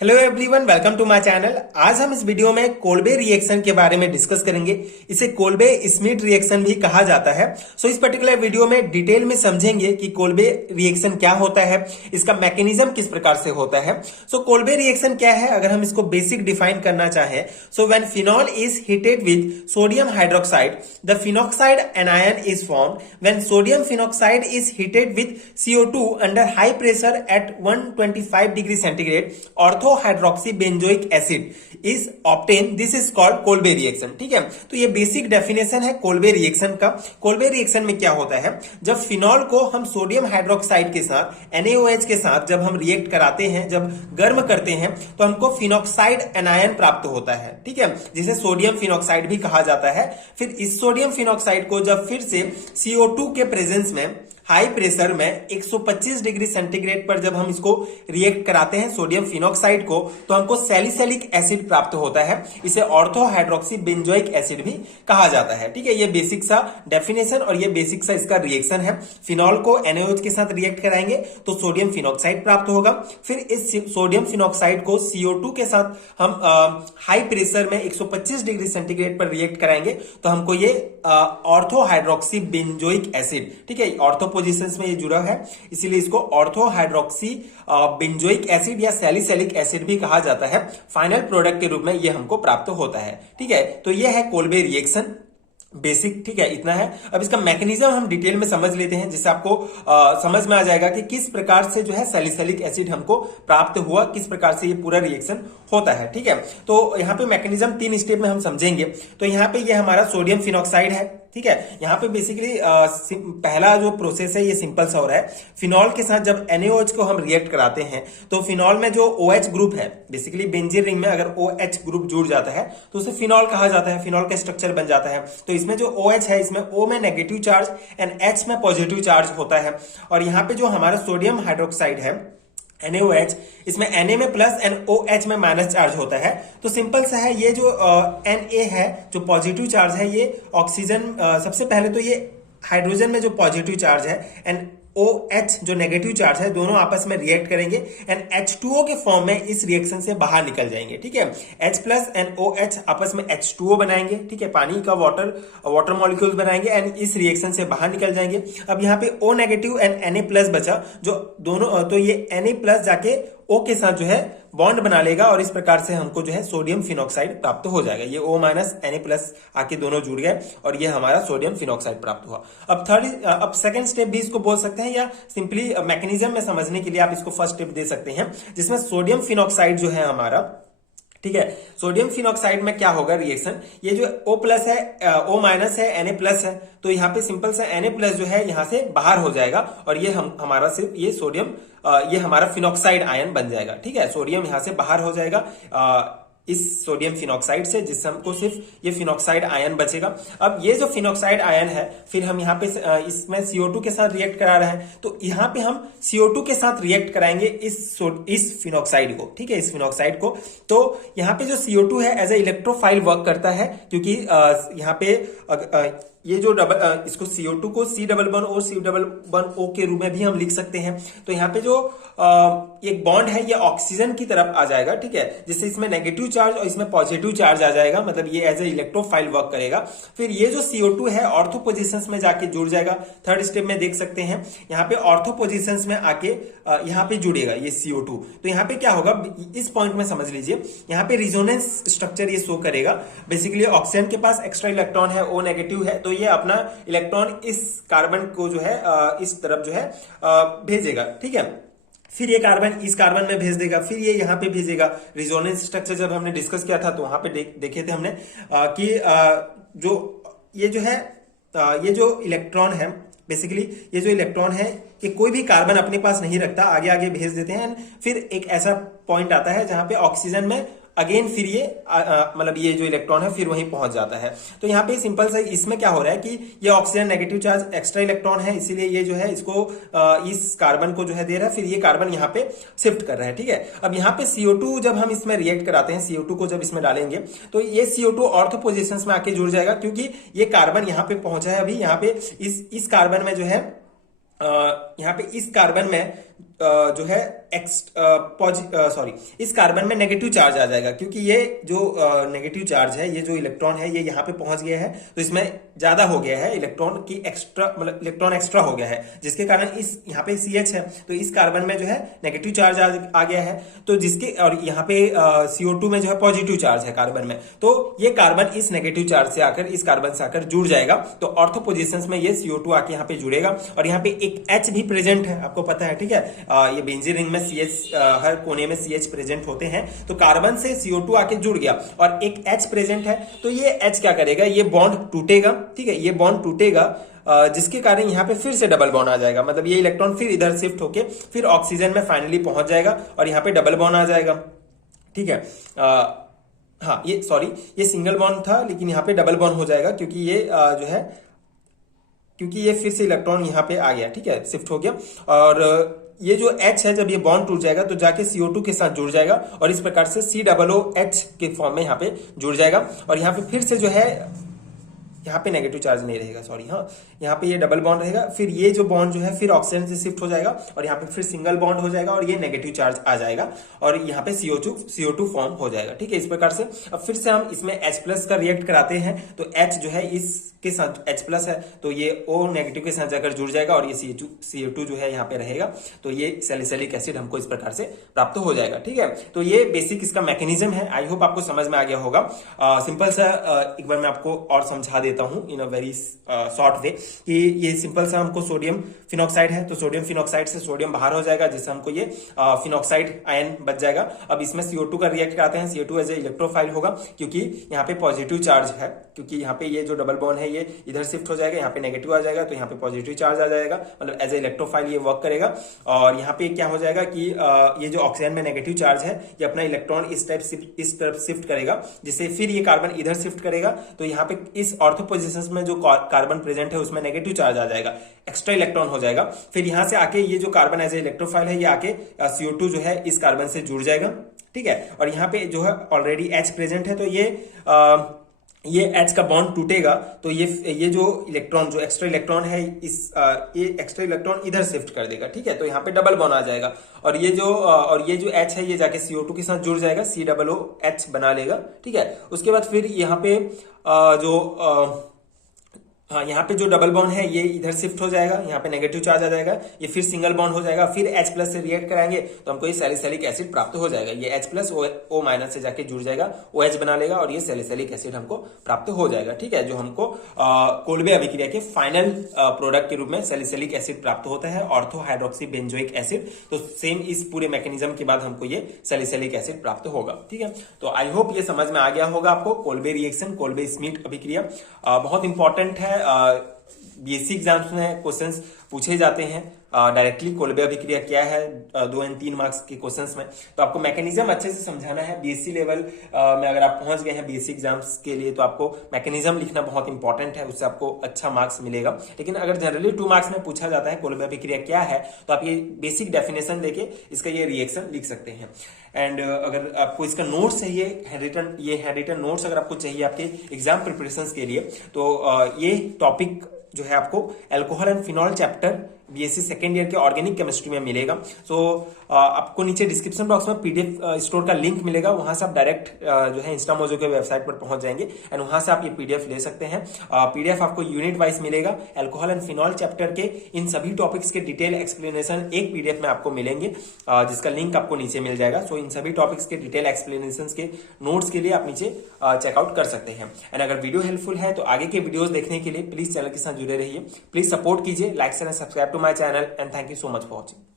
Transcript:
Hello everyone, welcome to my channel. आज हम इस वीडियो में कोल्बे रिएक्शन के बारे में डिस्कस करेंगे। इसे कोल्बे स्मिथ रिएक्शन भी कहा जाता है। सो इस पर्टिकुलर वीडियो में डिटेल में समझेंगे कि कोल्बे रिएक्शन क्या होता है, इसका मैकेनिज्म किस प्रकार से होता है। सो कोल्बे रिएक्शन क्या है, अगर हम इसको बेसिक डिफाइन करना चाहें, so when phenol is heated with sodium hydroxide the phenoxide anion is formed. When sodium phenoxide is heated with CO2 under high pressure at 125 degree centigrade ortho hydroxy benzoic acid is obtain. This is called Kolbe reaction. ठीक है, तो ये basic definition है Kolbe reaction का। Kolbe reaction में क्या होता है, जब फिनॉल को हम सोडियम हाइड्रोक्साइड के साथ NaOH के साथ जब हम रिएक्ट कराते हैं, जब गर्म करते हैं, तो हमको फिनॉक्साइड एनायन प्राप्त होता है। ठीक है, जिसे सोडियम फिनॉक्साइड भी कहा जाता है। फिर इस सोडियम फिनॉक्साइड को जब फिर से CO2 के प्रेजेंस में हाई प्रेशर में 125 डिग्री सेंटीग्रेड पर जब हम इसको रिएक्ट कराते हैं सोडियम फिनॉक्साइड को, तो हमको सैलिसिलिक एसिड प्राप्त होता है। इसे ऑर्थो हाइड्रोक्सी बेंजोइक एसिड भी कहा जाता है। ठीक है, ये बेसिक सा डेफिनेशन और ये बेसिक सा इसका रिएक्शन है। फिनॉल को NaOH के साथ रिएक्ट कराएंगे तो सोडियम फिनॉक्साइड प्राप्त होगा। फिर इस सोडियम फिनॉक्साइड को CO2 के साथ हम हाई प्रेशर में 125 डिग्री सेंटीग्रेड पर रिएक्ट कराएंगे तो हमको ये ऑर्थो हाइड्रोक्सी बेंजोइक एसिड, ठीक है, ऑर्थो पोजीशंस में ये जुड़ा है, इसीलिए इसको ऑर्थो हाइड्रोक्सी बेंजोइक एसिड या सैलिसिलिक एसिड भी कहा जाता है। फाइनल प्रोडक्ट के रूप में ये हमको प्राप्त होता है। ठीक है, तो ये है कोल्बे रिएक्शन बेसिक। ठीक है, इतना है। अब इसका मैकेनिज्म हम डिटेल में समझ लेते हैं, जिससे आपको समझ में आ जाएगा कि किस प्रकार से जो है सैलिसिलिक एसिड हमको प्राप्त हुआ, किस प्रकार से ये पूरा रिएक्शन होता है। ठीक है, तो यहाँ पे मैकेनिज्म 3 स्टेप में हम समझेंगे। तो यहाँ पे ये हमारा सोडियम फिनॉक्साइड है। ठीक है, यहाँ पे बेसिकली पहला जो प्रोसेस है ये सिंपल सा हो रहा है। फिनॉल के साथ जब NaOH को हम रिएक्ट कराते हैं तो फिनॉल में जो OH ग्रुप है, बेसिकली बेंजीन रिंग में अगर OH ग्रुप जुड़ जाता है तो उसे फिनॉल कहा जाता है, फिनॉल का स्ट्रक्चर बन जाता है। तो इसमें जो OH है, इसमें O में नेगेटिव चार्ज एंड H में पॉजिटिव चार्ज होता है। और यहाँ पे जो हमारा सोडियम हाइड्रोक्साइड है NaOH, इसमें Na में प्लस एंड OH में माइनस चार्ज होता है। तो सिंपल सा है, ये जो Na है जो पॉजिटिव चार्ज है, ये ऑक्सीजन सबसे पहले तो ये हाइड्रोजन में जो पॉजिटिव चार्ज है एंड OH जो नेगेटिव चार्ज है, दोनों आपस में रिएक्ट करेंगे एंड H2O के फॉर्म में इस रिएक्शन से बाहर निकल जाएंगे। ठीक है, H प्लस एंड OH आपस में H2O बनाएंगे। ठीक है, पानी का वाटर मॉलिक्यूल्स बनाएंगे एंड इस रिएक्शन से बाहर निकल जाएंगे। अब यहाँ पे O negative and Na plus बचा, जो दोनों, तो ये Na प्लस जाके O के साथ जो है बॉन्ड बना लेगा और इस प्रकार से हमको जो है सोडियम फिनॉक्साइड प्राप्त हो जाएगा। ये O माइनस Na प्लस आके दोनों जुड़ गए और ये हमारा सोडियम फिनॉक्साइड प्राप्त हुआ। अब सेकंड स्टेप भी इसको बोल सकते हैं, या सिंपली मैकेनिज्म में समझने के लिए आप इसको फर्स्ट स्टेप दे सकते हैं, जिसमें सोडियम फिनॉक्साइड जो है हमारा, ठीक है, सोडियम फिनॉक्साइड में क्या होगा रिएक्शन, ये जो O प्लस है, O माइनस है, Na प्लस है, तो यहाँ पे सिंपल सा Na प्लस जो है यहाँ से बाहर हो जाएगा और ये हमारा सिर्फ ये सोडियम, ये हमारा फिनॉक्साइड आयन बन जाएगा। ठीक है, सोडियम यहाँ से बाहर हो जाएगा इस सोडियम फिनॉक्साइड से, जिससे हमको सिर्फ ये फिनॉक्साइड आयन बचेगा। अब ये जो फिनॉक्साइड आयन है, फिर हम यहाँ पे इसमें CO2 के साथ रिएक्ट करा रहे हैं, तो यहाँ पे हम CO2 के साथ रिएक्ट कराएंगे इस फिनॉक्साइड को। ठीक है, इस फिनॉक्साइड को। तो यहाँ पे जो CO2 है एज ए इलेक्ट्रोफाइल वर्क करता है, क्योंकि यहाँ पे ये जो इसको CO2 को C++O C++O के रूप में भी हम लिख सकते हैं। तो यहाँ पे जो एक बॉन्ड है ये ऑक्सीजन की तरफ आ जाएगा। ठीक है, जिससे इसमें नेगेटिव चार्ज और इसमें पॉजिटिव चार्ज आ जाएगा, मतलब ये एज ए इलेक्ट्रोफाइल वर्क करेगा। फिर ये जो CO2 है ऑर्थो पोजिशंस में जाके जुड़ जाएगा। थर्ड स्टेप में देख सकते हैं, यहाँ पे ऑर्थो पोजिशंस में आके यहाँ पे जुड़ेगा ये CO2। तो यहाँ पे क्या होगा, इस पॉइंट में समझ लीजिए, यहाँ पे रिजोनेंस स्ट्रक्चर ये शो करेगा। बेसिकली ऑक्सीजन के पास एक्स्ट्रा इलेक्ट्रॉन है, O नेगेटिव है, तो ये अपना इलेक्ट्रॉन इस कार्बन को जो है इस तरफ जो है भेजेगा। ठीक है, फिर ये कार्बन इस कार्बन में भेज देगा, फिर ये यहाँ पे भेजेगा। रिजोनेंस स्ट्रक्चर जब हमने डिस्कस किया था तो वहां पे देखे थे हमने कि ये जो इलेक्ट्रॉन है, बेसिकली ये जो इलेक्ट्रॉन है कि कोई भी कार्बन अपने पास नहीं रखता, आगे आगे भेज देते हैं। फिर एक ऐसा पॉइंट आता है जहां पे ऑक्सीजन में अगेन फिर ये मतलब ये जो इलेक्ट्रॉन है फिर वहीं पहुंच जाता है। तो यहाँ पे सिंपल सा इसमें क्या हो रहा है कि ये oxygen negative charge extra electron है, इसीलिए ये जो है इसको इस कार्बन को जो है दे रहा है, फिर ये कार्बन यहाँ पे शिफ्ट कर रहा है। ठीक है, अब यहाँ पे CO2 जब हम इसमें रिएक्ट कराते हैं, CO2 को जब इसमें डालेंगे तो ये CO2 ऑर्थो पोजिशंस में आके जुड़ जाएगा, क्योंकि ये कार्बन यहाँ पे पहुंचा है। अभी यहाँ पे इस कार्बन में जो है यहाँ पे इस कार्बन में जो है इस कार्बन में नेगेटिव चार्ज आ जाएगा, क्योंकि ये जो नेगेटिव चार्ज है, ये जो इलेक्ट्रॉन है ये यहाँ पे पहुंच गया है, तो इसमें ज्यादा हो गया है इलेक्ट्रॉन की एक्स्ट्रा, मतलब इलेक्ट्रॉन एक्स्ट्रा हो गया है, जिसके कारण इस यहाँ पे CH है, तो इस कार्बन में जो है नेगेटिव चार्ज आ गया है, तो जिसके, और यहाँ पे CO2 में जो है पॉजिटिव चार्ज है कार्बन में, तो ये कार्बन इस नेगेटिव चार्ज से आकर इस कार्बन से आकर जुड़ जाएगा, तो ऑर्थो पोजिशंस में ये CO2 आके यहाँ पे जुड़ेगा, और यहाँ पे एक H भी प्रेजेंट है, आपको पता है, ठीक है। ये बेंजीन रिंग में CH, हर कोने में CH प्रेजेंट होते हैं, तो कार्बन से CO2 आके जुड़ गया और एक H प्रेजेंट है, तो ये H क्या करेगा, ये बॉन्ड टूटेगा, ठीक है, ये बॉन्ड टूटेगा, जिसके कारण यहाँ पे फिर से डबल बॉन्ड आ जाएगा, मतलब ये इलेक्ट्रॉन फिर इधर शिफ्ट होके फिर ऑक्सीजन में फाइनली पहुंच जाएगा और यहाँ पे डबल बॉन्ड आ जाएगा, ठीक है। हाँ, ये सॉरी, ये सिंगल बॉन्ड था, लेकिन यहाँ पे डबल बॉन्ड हो जाएगा, क्योंकि ये जो है, क्योंकि ये फिर से इलेक्ट्रॉन यहाँ पे आ गया, ठीक है, शिफ्ट हो गया, और ये जो H है, जब ये बॉन्ड टूट जाएगा तो जाके CO2 के साथ जुड़ जाएगा और इस प्रकार से COOH के फॉर्म में यहाँ पे जुड़ जाएगा, और यहाँ पे फिर से जो है, यहाँ पे नेगेटिव चार्ज नहीं रहेगा, सॉरी, हाँ, यहाँ पे ये डबल बॉन्ड रहेगा, फिर ये जो बॉन्ड जो है फिर ऑक्सीजन से शिफ्ट हो जाएगा और यहाँ पे फिर सिंगल बॉन्ड हो जाएगा और ये नेगेटिव चार्ज आ जाएगा और यहाँ पे CO2 फॉर्म हो जाएगा, ठीक है, इस प्रकार से। अब फिर से हम इसमें H+ का रिएक्ट कराते हैं, तो H जो है इसके साथ H+ है, तो ये O नेगेटिव के साथ जाकर जुड़ जाएगा और ये CO2 जो है यहाँ पे रहेगा, तो ये सैलिसिलिक एसिड हमको इस प्रकार से प्राप्त हो जाएगा, ठीक है। तो ये बेसिक इसका मैकेनिज्म है, आई होप आपको समझ में आ गया होगा। सिंपल सा एक बार मैं आपको और समझा देता हूं इन अ वेरी शॉर्ट वे, कि ये सिंपल सा हमको सोडियम फिनॉक्साइड है, तो सोडियम फिनॉक्साइड से सोडियम बाहर हो जाएगा, जिससे हमको ये फिनॉक्साइड आयन बच जाएगा। अब इसमें CO2 का रिएक्ट कराते हैं, CO2 एज ए इलेक्ट्रोफाइल होगा, क्योंकि यहाँ पे पॉजिटिव चार्ज है, क्योंकि यहाँ पे ये जो डबल बॉन्ड है ये इधर शिफ्ट हो जाएगा, यहाँ पे नेगेटिव आ जाएगा, तो यहाँ पे पॉजिटिव चार्ज आ जाएगा, मतलब एज ए इलेक्ट्रोफाइल ये वर्क करेगा। और यहाँ पे क्या हो जाएगा कि ये जो ऑक्सीजन में नेगेटिव चार्ज है, ये अपना इलेक्ट्रॉन इस तरफ शिफ्ट करेगा, जिससे फिर ये कार्बन इधर शिफ्ट करेगा, तो यहाँ पे इस ऑर्थो पोजिशन में जो कार्बन प्रेजेंट है उसमें नेगेटिव चार्ज आ जाएगा, एक्स्ट्रा इलेक्ट्रॉन हो जाएगा। फिर यहां से आके ये जो कार्बन एज ए इलेक्ट्रोफाइल है, ये आके CO2 जो है इस कार्बन से जुड़ जाएगा, ठीक है। और यहाँ पे जो है ऑलरेडी H प्रेजेंट है, तो ये H का बॉन्ड टूटेगा, तो ये जो इलेक्ट्रॉन, जो एक्स्ट्रा इलेक्ट्रॉन है, ये एक्स्ट्रा इलेक्ट्रॉन इधर शिफ्ट कर देगा, ठीक है, तो यहाँ पे डबल बॉन्ड आ जाएगा, और ये जो H है ये जाके CO2 के साथ जुड़ जाएगा, COOH बना लेगा, ठीक है। उसके बाद फिर यहाँ पे यहाँ पे जो डबल बॉन्ड है ये इधर शिफ्ट हो जाएगा, यहाँ पे नेगेटिव चार्ज आ जाएगा, ये फिर सिंगल बॉन्ड हो जाएगा, फिर H+ से रिएक्ट कराएंगे तो हमको ये सैलिसिलिक एसिड प्राप्त हो जाएगा, ये H+ O- से जाके जुड़ जाएगा, OH बना लेगा और ये सैलिसिलिक एसिड हमको प्राप्त हो जाएगा, ठीक है, जो हमको कोल्बे अभिक्रिया के फाइनल प्रोडक्ट के रूप में सैलिसिलिक एसिड प्राप्त होता है, ऑर्थो हाइड्रोक्सी बेंजोइक एसिड। तो सेम इस पूरे मैकेनिज्म के बाद हमको ये सैलिसिलिक एसिड प्राप्त होगा, ठीक है। तो आई होप ये समझ में आ गया होगा आपको कोल्बे रिएक्शन, कोल्बे स्मिथ अभिक्रिया बहुत इंपॉर्टेंट है, BSc एग्जाम्स में क्वेश्चंस पूछे जाते हैं डायरेक्टली, कोल्बे अभिक्रिया क्या है 2 और 3 मार्क्स के क्वेश्चंस में, तो आपको मैकेनिज्म अच्छे से समझाना है। BSc लेवल में अगर आप पहुंच गए हैं BSc एग्जाम्स के लिए, तो आपको मैकेनिज्म लिखना बहुत इंपॉर्टेंट है, उससे आपको अच्छा मार्क्स मिलेगा। लेकिन अगर जनरली 2 मार्क्स में पूछा जाता है कोल्बे अभिक्रिया क्या है, तो आप ये बेसिक डेफिनेशन देके इसका ये रिएक्शन लिख सकते हैं। एंड अगर आपको इसका नोट्स चाहिए, हैंडरिटन नोट्स अगर आपको चाहिए आपके एग्जाम प्रिपरेशन के लिए, तो ये टॉपिक जो है आपको alcohol and phenol chapter BSc second year के ऑर्गेनिक केमिस्ट्री में मिलेगा। सो आपको नीचे डिस्क्रिप्शन बॉक्स में PDF स्टोर का लिंक मिलेगा, वहां से आप डायरेक्ट जो है इंस्टामोजो के वेबसाइट पर पहुंच जाएंगे एंड वहां से आप ये PDF ले सकते हैं। PDF आपको यूनिट वाइज मिलेगा, अल्कोहल एंड फिनॉल चैप्टर के इन सभी टॉपिक्स के डिटेल एक्सप्लेनेशन एक PDF में आपको मिलेंगे, जिसका लिंक आपको नीचे मिल जाएगा। सो इन सभी टॉपिक्स के डिटेल एक्सप्लेनेशन के नोट्स के लिए आप नीचे चेकआउट कर सकते हैं। एंड अगर वीडियो हेल्पफुल है तो आगे के वीडियोस देखने के लिए प्लीज चैनल के साथ जुड़े रहिए, प्लीज सपोर्ट कीजिए, like share and subscribe to my channel and thank you so much for watching.